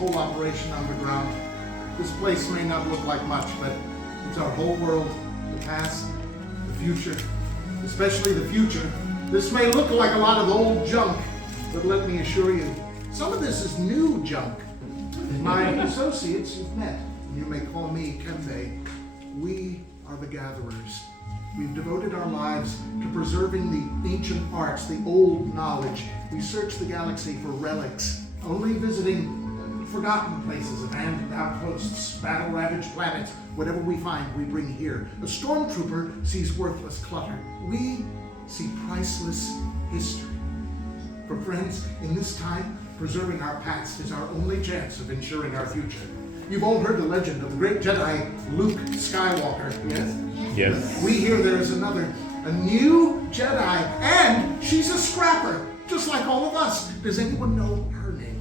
whole operation underground. This place may not look like much, but it's our whole world, the past, the future, especially the future. This may look like a lot of old junk, but let me assure you, some of this is new junk. My associates you've met, you may call me Kembe. We are the gatherers. We've devoted our lives to preserving the ancient arts, the old knowledge. We search the galaxy for relics, only visiting forgotten places, abandoned outposts, battle-ravaged planets. Whatever we find, we bring here. A stormtrooper sees worthless clutter. We see priceless history. For friends, in this time, preserving our past is our only chance of ensuring our future. You've all heard the legend of the great Jedi Luke Skywalker, yes? Yes. We hear there is another, a new Jedi, and she's a scrapper, just like all of us. Does anyone know her name?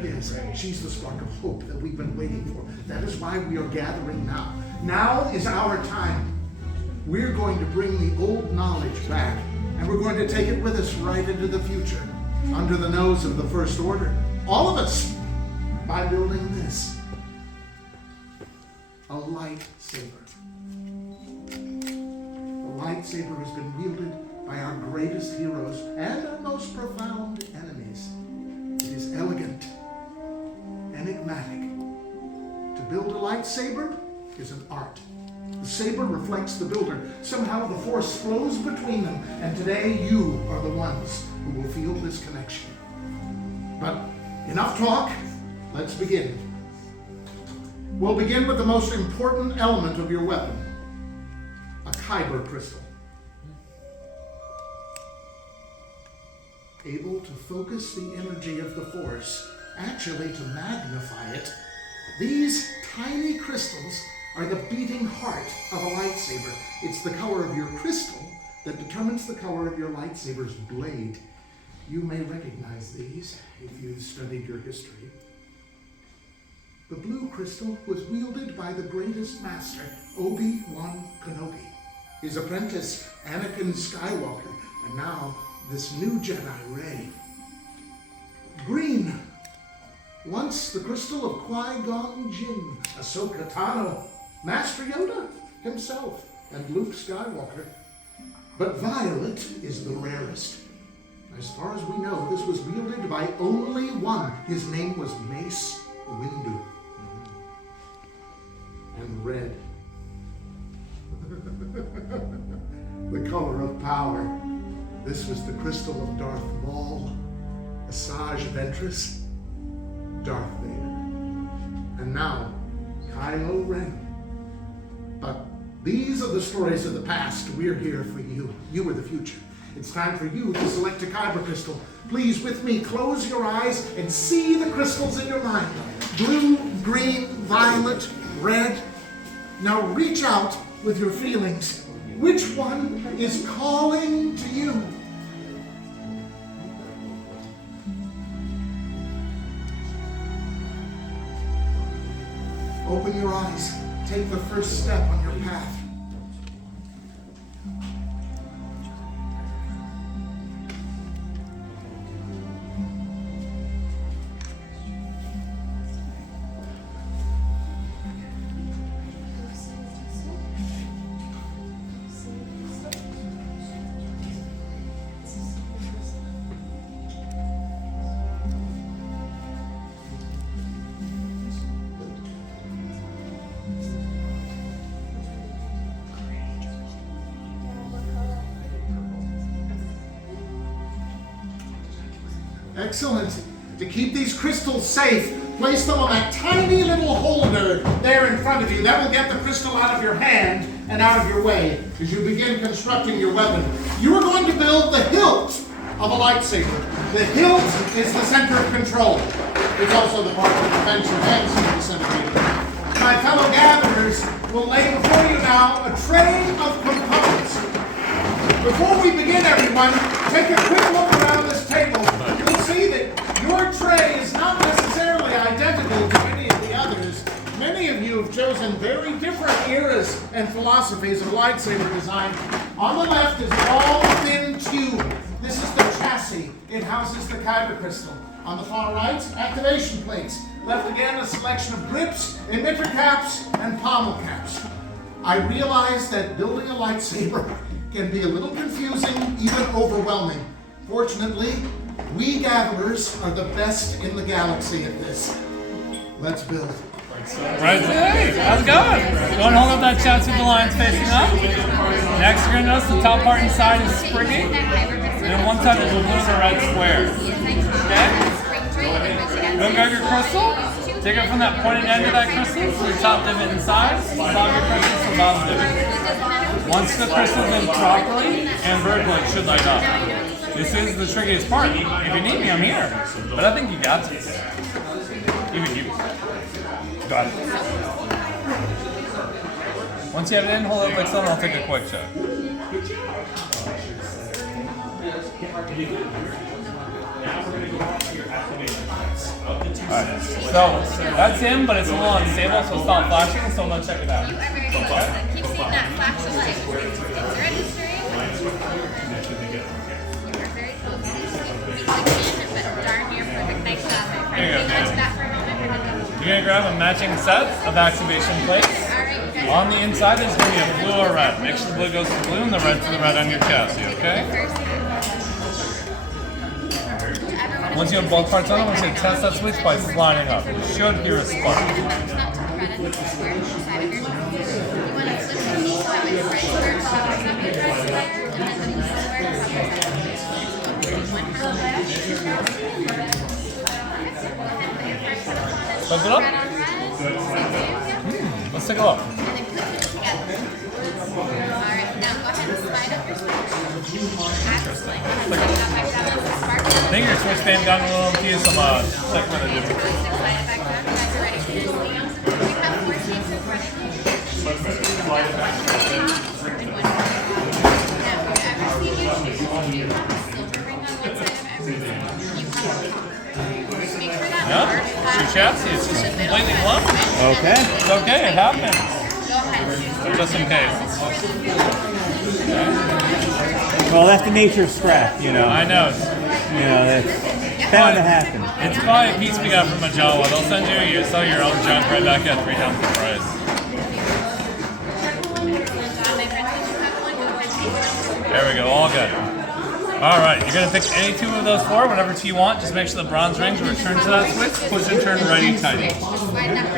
Yes, she's the spark of hope that we've been waiting for. That is why we are gathering now. Now is our time. We're going to bring the old knowledge back, and we're going to take it with us right into the future, under the nose of the First Order. All of us, by building this, a lightsaber. The lightsaber has been wielded by our greatest heroes and our most profound enemies. It is elegant, enigmatic. To build a lightsaber is an art. The saber reflects the builder. Somehow the force flows between them, and today you are the ones who will feel this connection. But enough talk, let's begin. We'll begin with the most important element of your weapon, a kyber crystal. Able to focus the energy of the force, actually to magnify it. These tiny crystals are the beating heart of a lightsaber. It's the color of your crystal that determines the color of your lightsaber's blade. You may recognize these if you've studied your history. The blue crystal was wielded by the greatest master, Obi-Wan Kenobi, his apprentice, Anakin Skywalker, and now this new Jedi, Rey. Green, once the crystal of Qui-Gon Jinn, Ahsoka Tano, Master Yoda himself, and Luke Skywalker. But violet is the rarest. As far as we know, this was wielded by only one. His name was Mace Windu. And red. The color of power. This was the crystal of Darth Maul, Asajj Ventress, Darth Vader. And now, Kylo Ren. But these are the stories of the past. We're here for you. You are the future. It's time for you to select a kyber crystal. Please, with me, close your eyes and see the crystals in your mind. Blue, green, violet, red. Now reach out with your feelings. Which one is calling to you? Open your eyes. Take the first step on your path. Excellent. To keep these crystals safe, place them on that tiny little holder there in front of you. That will get the crystal out of your hand and out of your way as you begin constructing your weapon. You are going to build the hilt of a lightsaber. The hilt is the center of control. It's also the part that prevents your hands from disintegrating. My fellow gatherers will lay before you now a tray of components. Before we begin, everyone, take a quick look around this table. You'll see that your tray is not necessarily identical to any of the others. Many of you have chosen very different eras and philosophies of lightsaber design. On the left is a all thin tube. This is the chassis. It houses the kyber crystal. On the far right, activation plates. Left again, a selection of grips, emitter caps, and pommel caps. I realize that building a lightsaber can be a little confusing, even overwhelming. Fortunately, we gatherers are the best in the galaxy at this. Let's build. Right, hey, how's it going? Go and hold up that shot so the line's facing up. Next, you're gonna notice the top part inside is springy, and on one side there's a blue and a red square. Okay? Go grab your crystal, take it from that pointed end of that crystal, so your top divot inside, bottom of your crystal, so bottom divot. Once the crystal's in properly, and vertically, it should light up. This is the trickiest part. If you need me, I'm here. But I think you got this. Even you. Got it. Once you have it in, hold it like so, and I'll take a quick check. Alright, so that's him, but it's a little unstable, so it's not flashing, so I'm gonna check it out. You are very close. Keep seeing that flash of light. It's registering. You are very close. Keep clicking, but darn near perfect. Nice job, my friend. There you go, Hang on to man. that for a moment. We're gonna go. You're gonna grab a matching set of activation plates. Alright, On the inside, there's gonna be a blue or red. Make sure the blue goes to the blue and the red to the red on your chassis, okay? Once you have both parts on, I want you to test that switch by sliding up. You should hear a spark. not to the red and the square on the side of your chest. You want to flip the knee so that way the right square covers up your red square, and then the blue square covers up. Flip it up. Let's take a look. And then click them together. Alright, now go ahead and slide up your switch. Excellent. Go ahead and slide it back down with the spark. I think your switch band got a little confused. I'm check for the difference. Fantastic. Slide it back down. You guys are ready for this. We have 4 tapes in front of you. Now, if you ever see you choose, you have a silver ring on one side of everything. You have a copper. Just make sure that Yeah, large it's your flash chassis. It's just in the middle completely part. lump. Okay. It's okay. It happens. Go ahead. Just in case. Well, that's the nature of scrap, you know. I know. That's bound to happen. It's probably a piece we got from a Jawa. They'll send you sell your own junk right back at 3 times the price. There we go. All good. All right. You're gonna pick any 2 of those 4, whatever 2 you want. Just make sure the bronze rings return to that switch. Push and turn righty tighty.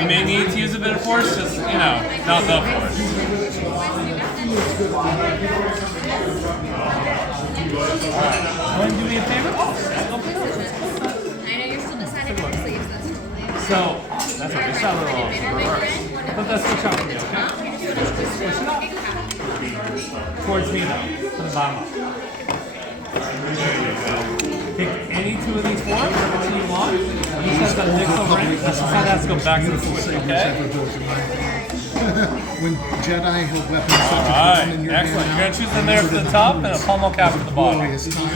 You may need to use a bit of force, just not the force. Want to do me a favor? I know you're still deciding on the sleeves. That's totally. So, that's okay. Just a little off. Put that switch on for me, okay? Towards me, though. From the bottom up. There you go. Pick any 2 of these 4, whatever 2 you want. Each has got a nickel ring. That's just how it has to go back to the switch, okay? When Jedi hold weapons such All as the right, one in your excellent. hand You're going to choose the mirror for the top and a pommel cap for the bottom. glorious time.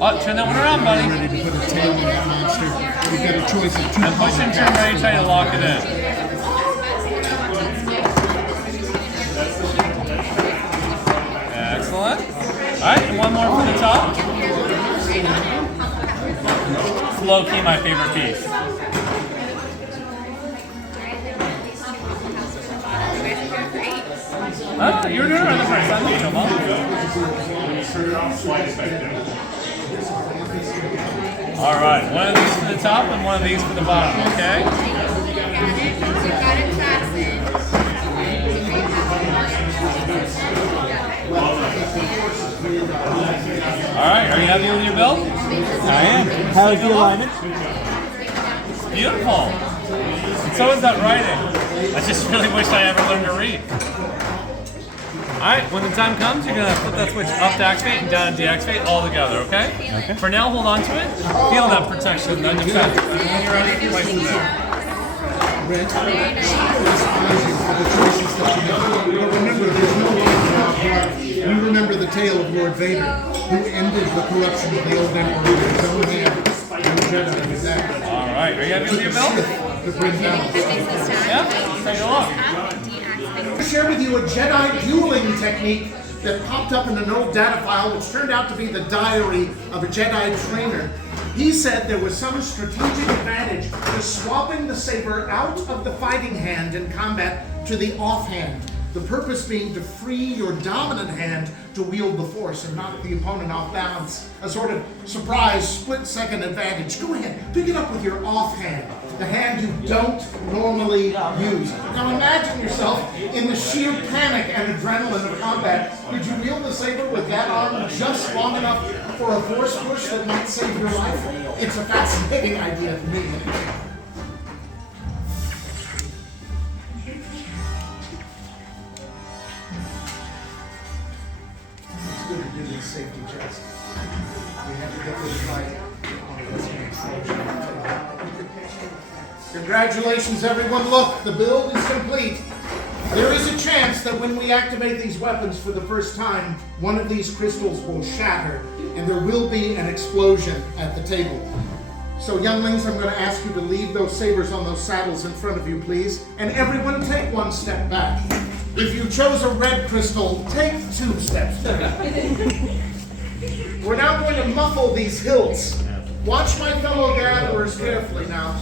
Oh, turn that one around, buddy. Ready to put a tail on that monster. We've got a choice of 2 And push and turn ready, try to lock it in. Excellent. All right, and one more for the top. It's low key my favorite piece. Oh, you were doing it on the first time. You know, Mom. All right, one of these for the top and one of these for the bottom, okay? All right, are you happy with your build? I am. How's the alignment? Beautiful. And so is that writing. I just really wish I ever learned to read. Alright, when the time comes, you're going to flip that switch up to activate and down to deactivate all together, okay? Okay. For now, hold on to it. Feel that protection, then you got it. And when you're ready, place it there. Red, despise you for the choices that you make. But remember, there's no life without blood. We remember the tale of Lord Vader, who ended the corruption of the old Emperor with his own hand. And the Jedi was that. Alright, are you happy with your build? To bring balance. Yeah? Take a look. To share with you a Jedi dueling technique that popped up in an old data file, which turned out to be the diary of a Jedi trainer. He said there was some strategic advantage to swapping the saber out of the fighting hand in combat to the offhand. The purpose being to free your dominant hand to wield the force and knock the opponent off balance. A sort of surprise split-second advantage. Go ahead, pick it up with your offhand, the hand you don't normally use. Now imagine yourself in the sheer panic and adrenaline of combat. Could you wield the saber with that arm just long enough for a force push that might save your life? It's a fascinating idea to me. Safety checks. We have to get this right. Congratulations, everyone. Look, the build is complete. There is a chance that when we activate these weapons for the first time, one of these crystals will shatter, and there will be an explosion at the table. So, younglings, I'm going to ask you to leave those sabers on those saddles in front of you, please. And everyone take one step back. If you chose a red crystal, take 2 steps back. We're now going to muffle these hilts. Watch my fellow gatherers carefully now.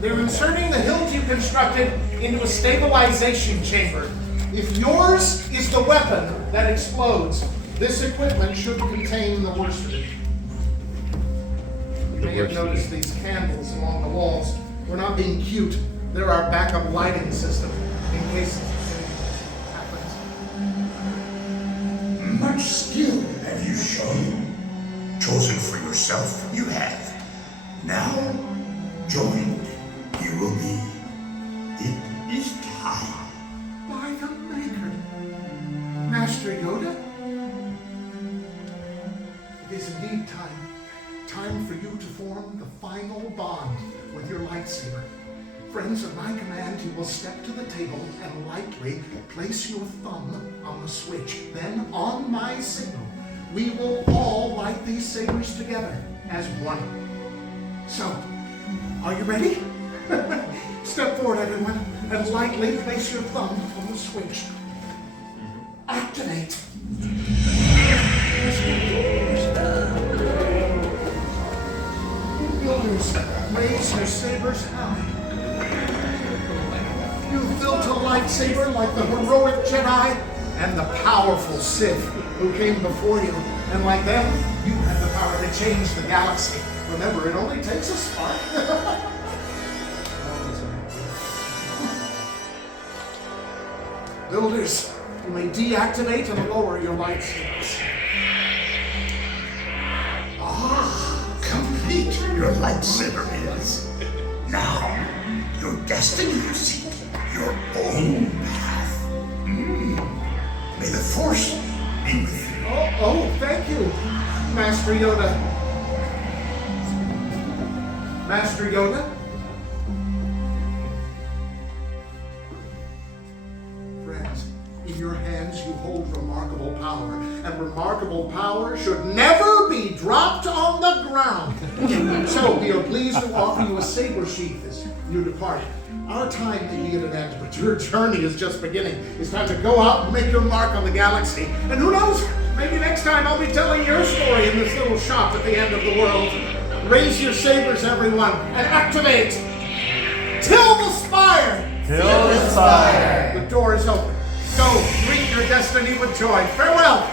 They're inserting the hilt you constructed into a stabilization chamber. If yours is the weapon that explodes, this equipment should contain the worst of it. You may have noticed these candles along the walls. We're not being cute. They're our backup lighting system in case anything happens. Much skill have you shown. Chosen for yourself, you have. Now, joined, you will be. It is time. By the Maker. Master Yoda? It is indeed time. Time for you to form the final bond with your lightsaber. Friends, at my command, you will step to the table and lightly place your thumb on the switch. Then, on my signal, we will all light these sabers together as one. So, are you ready? Step forward, everyone, and lightly place your thumb on the switch. Activate. Builders, raise your sabers high. You built a lightsaber like the heroic Jedi and the powerful Sith who came before you. And like them, you have the power to change the galaxy. Remember, it only takes a spark. Builders, you may deactivate and lower your lightsabers. Complete your lightsaber is. Now, your destiny you seek, your own path. May the Force be with you. Oh, thank you, Master Yoda. Master Yoda? Friends, in your hands you hold remarkable power, and remarkable power should never be dropped on the ground. So we are pleased to offer you a saber sheath as you depart. Our time may be at an end, but your journey is just beginning. It's time to go out and make your mark on the galaxy. And who knows, maybe next time I'll be telling your story in this little shop at the end of the world. Raise your sabers, everyone, and activate. Till the spire! Till the spire. The door is open. Go, greet your destiny with joy. Farewell!